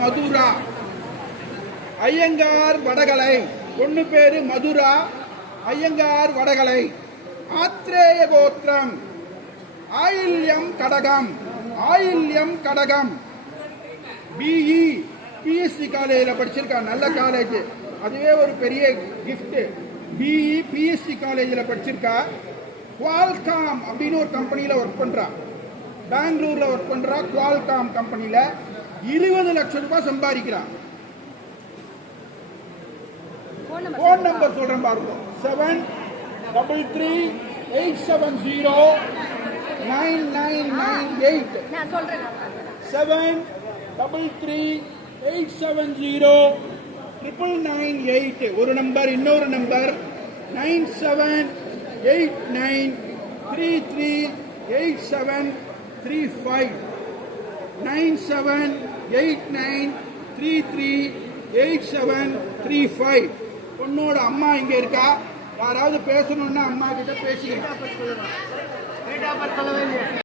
மதுரா. ஐயங்கார் வடகலை. பொண்ணு பேரு மதுரா. ஐயங்கார் வடகலை. ஆத்ரேய கோத்திரம். ஆயில்யம் கடகம். ஆயில்யம் கடகம். பிஇ பிஎஸ்சி காலேஜில் படிச்சிருக்கா. நல்ல காலேஜ், அதுவே ஒரு பெரிய கிஃப்ட். பிஇ பிஎஸ்சி காலேஜில் படிச்சிருக்கா. குவால்காம் அப்படின்னு ஒரு கம்பெனியில் ஒர்க் பண்ணுறா. பெங்களூரில் ஒர்க் பண்ணுறா. குவால்காம் கம்பெனியில் 20 லட்சம் ரூபாய் சம்பாதிக்கிறான். போன் நம்பர் சொல்றேன் பாருங்க. 7338709998. 7338709998 ஒரு நம்பர். இன்னொரு நம்பர் 9789338735. 9789338735. பொண்ணோட அம்மா இங்க இருக்கா. யாராவது பேசணும்னா அம்மா கிட்ட பேசிக்கிட்டா.